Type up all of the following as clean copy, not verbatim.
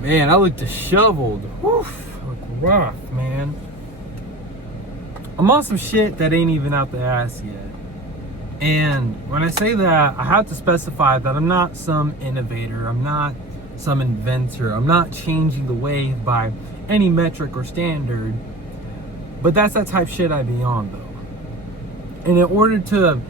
Man, I look disheveled. Woof, look rough, man. I'm on some shit that ain't even out the ass yet. And when I say that, I have to specify that I'm not some innovator. I'm not some inventor. I'm not changing the wave by any metric or standard. But that's that type shit I be on, though. And in order to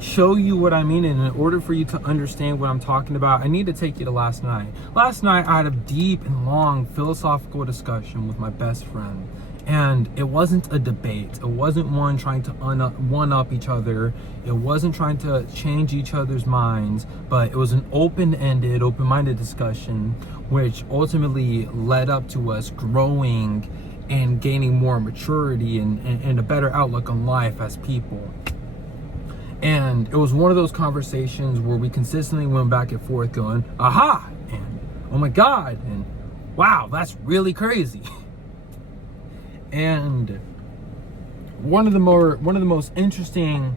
show you what I mean, and in order for you to understand what I'm talking about, I need to take you to last night. Last night, I had a deep and long philosophical discussion with my best friend. And it wasn't a debate. It wasn't one trying to one-up each other. It wasn't trying to change each other's minds. But it was an open-ended, open-minded discussion, which ultimately led up to us growing and gaining more maturity and a better outlook on life as people. And it was one of those conversations where we consistently went back and forth going, aha, and oh my God, and wow, that's really crazy. And one of the most interesting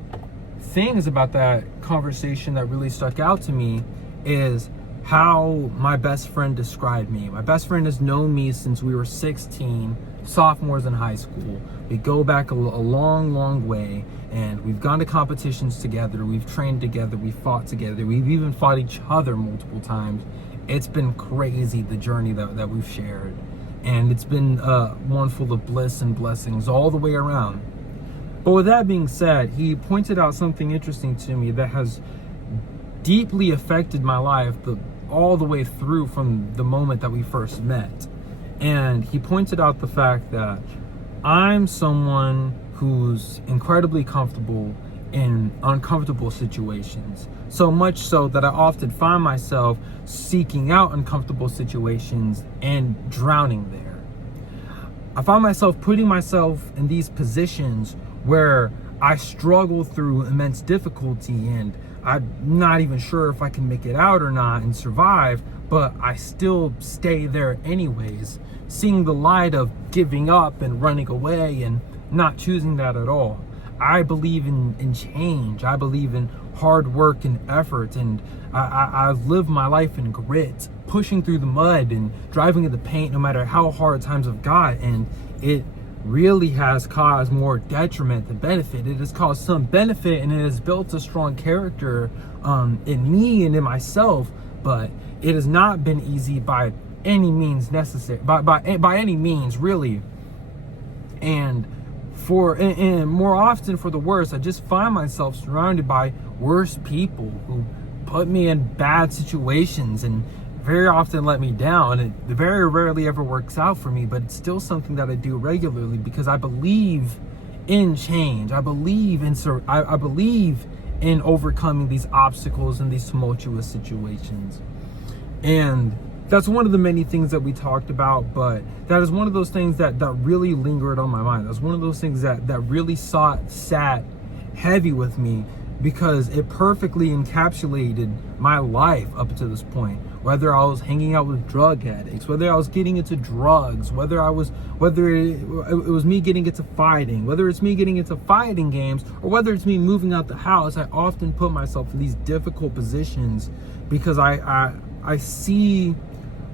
things about that conversation that really stuck out to me is how my best friend described me. My best friend has known me since we were 16, sophomores in high school. We go back a long, long way, and we've gone to competitions together, we've trained together, we've fought together, we've even fought each other multiple times. It's been crazy, the journey that we've shared. And it's been one full of bliss and blessings all the way around. But with that being said, he pointed out something interesting to me that has deeply affected my life all the way through from the moment that we first met. And he pointed out the fact that I'm someone who's incredibly comfortable in uncomfortable situations. So much so that I often find myself seeking out uncomfortable situations and drowning there. I find myself putting myself in these positions where I struggle through immense difficulty and I'm not even sure if I can make it out or not and survive, but I still stay there anyways, seeing the light of giving up and running away and not choosing that at all. I believe in change. I believe in hard work and effort, and I live my life in grit, pushing through the mud and driving in the paint no matter how hard times have got, and it really has caused more detriment than benefit. It has caused some benefit and it has built a strong character in me and in myself, but it has not been easy by any means necessary, by any means really. And more often for the worse, I just find myself surrounded by worse people who put me in bad situations and very often let me down. It very rarely ever works out for me, but it's still something that I do regularly because I believe in change. I believe in overcoming these obstacles and these tumultuous situations. And that's one of the many things that we talked about, but that is one of those things that really lingered on my mind. That's one of those things that really sat heavy with me because it perfectly encapsulated my life up to this point. Whether I was hanging out with drug addicts, whether I was getting into drugs, whether it was me getting into fighting, whether it's me getting into fighting games, or whether it's me moving out the house, I often put myself in these difficult positions because I see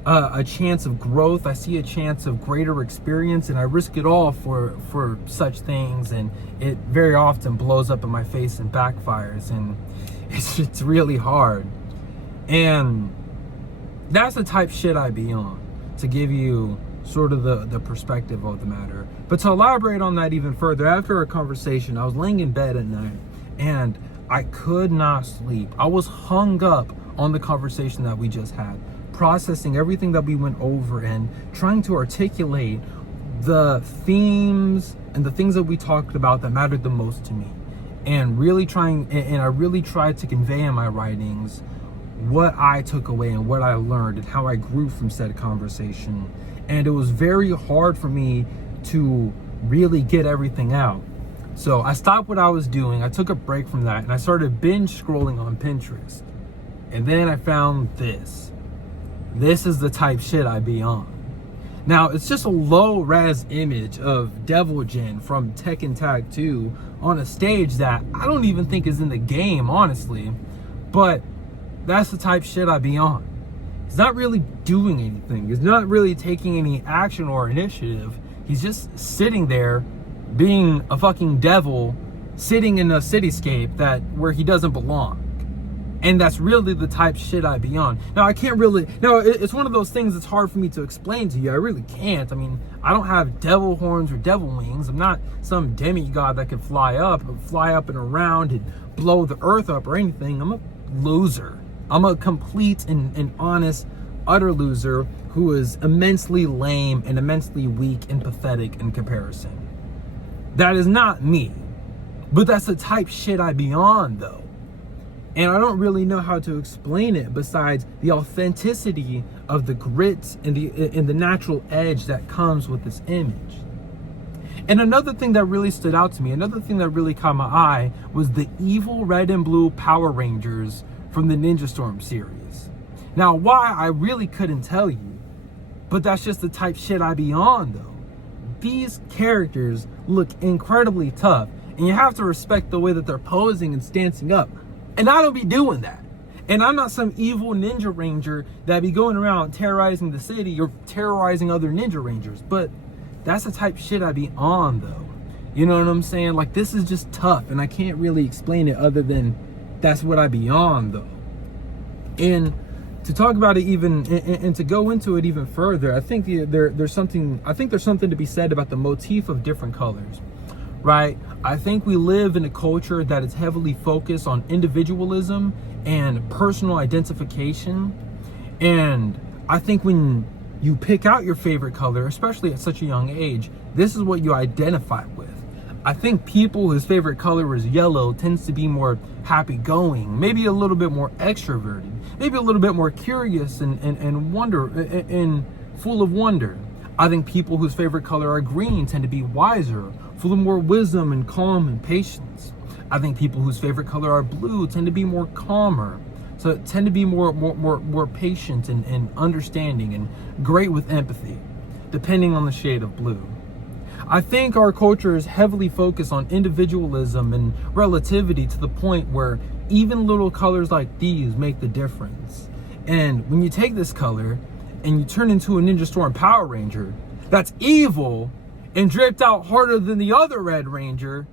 a chance of growth. I see a chance of greater experience, and I risk it all for such things, and it very often blows up in my face and backfires, and it's really hard. And that's the type shit I be on, to give you sort of the perspective of the matter. But to elaborate on that even further, after our conversation, I was laying in bed at night and I could not sleep. I was hung up on the conversation that we just had, processing everything that we went over and trying to articulate the themes and the things that we talked about that mattered the most to me, and I really tried to convey in my writings what I took away and what I learned and how I grew from said conversation. And it was very hard for me to really get everything out. So I stopped what I was doing, I took a break from that, and I started binge scrolling on Pinterest. And then I found this. This is the type shit I be on. Now, it's just a low-res image of Devil Jin from Tekken Tag 2 on a stage that I don't even think is in the game, honestly. But that's the type shit I be on. He's not really doing anything. He's not really taking any action or initiative. He's just sitting there being a fucking devil, sitting in a cityscape where he doesn't belong. And that's really the type shit I be on. Now, it's one of those things that's hard for me to explain to you. I really can't. I mean, I don't have devil horns or devil wings. I'm not some demigod that can fly up and around and blow the earth up or anything. I'm a loser. I'm a complete and honest, utter loser who is immensely lame and immensely weak and pathetic in comparison. That is not me. But that's the type shit I be on, though. And I don't really know how to explain it besides the authenticity of the grit and the natural edge that comes with this image. And another thing that really stood out to me, another thing that really caught my eye, was the evil red and blue Power Rangers from the Ninja Storm series. Now, why, I really couldn't tell you, but that's just the type shit I be on, though. These characters look incredibly tough, and you have to respect the way that they're posing and stancing up. And I don't be doing that. And I'm not some evil Ninja Ranger that be going around terrorizing the city or terrorizing other Ninja Rangers. But that's the type shit I be on, though. You know what I'm saying? Like, this is just tough, and I can't really explain it other than that's what I be on, though. And to talk about it even, and to go into it even further, I think there's something to be said about the motif of different colors. Right? I think we live in a culture that is heavily focused on individualism and personal identification. And I think when you pick out your favorite color, especially at such a young age, this is what you identify with. I think people whose favorite color is yellow tends to be more happy-going, maybe a little bit more extroverted, maybe a little bit more curious and wonder and full of wonder. I think people whose favorite color are green tend to be wiser, full of more wisdom and calm and patience. I think people whose favorite color are blue tend to be more calmer, so tend to be more patient and understanding and great with empathy, depending on the shade of blue. I think our culture is heavily focused on individualism and relativity to the point where even little colors like these make the difference. And when you take this color and you turn into a Ninja Storm Power Ranger that's evil and dripped out harder than the other Red Ranger,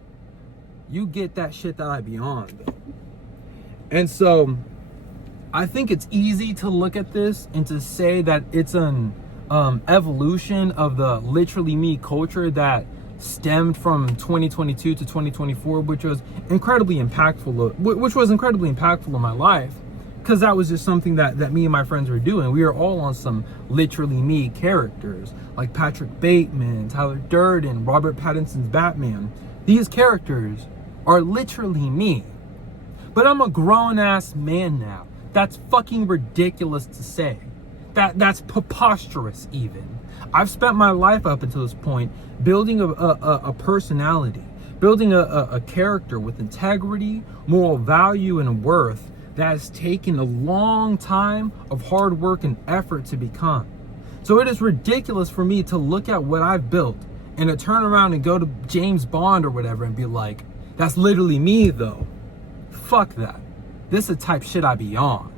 you get that shit that I be on, though. And so I think it's easy to look at this and to say that it's an evolution of the literally me culture that stemmed from 2022 to 2024, which was incredibly impactful in my life, because that was just something that me and my friends were doing. We were all on some literally me characters like Patrick Bateman, Tyler Durden, Robert Pattinson's Batman. These characters are literally me. But I'm a grown-ass man now. That's fucking ridiculous to say. That's preposterous even. I've spent my life up until this point building a personality, building a character with integrity, moral value, and worth that has taken a long time of hard work and effort to become. So it is ridiculous for me to look at what I've built and to turn around and go to James Bond or whatever and be like, that's literally me though. Fuck that. This is the type shit I be on.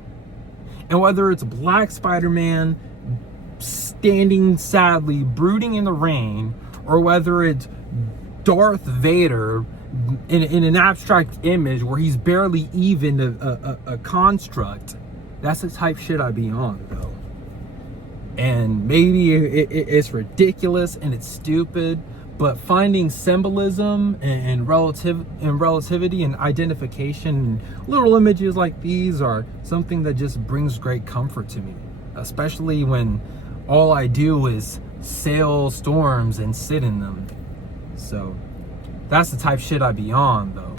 And whether it's Black Spider-Man standing sadly, brooding in the rain, or whether it's Darth Vader in an abstract image where he's barely even a construct, that's the type shit I be on, though. And maybe it's ridiculous and it's stupid, but finding symbolism and relativity and identification, little images like these are something that just brings great comfort to me, especially when all I do is sail storms and sit in them. So that's the type shit I be on, though.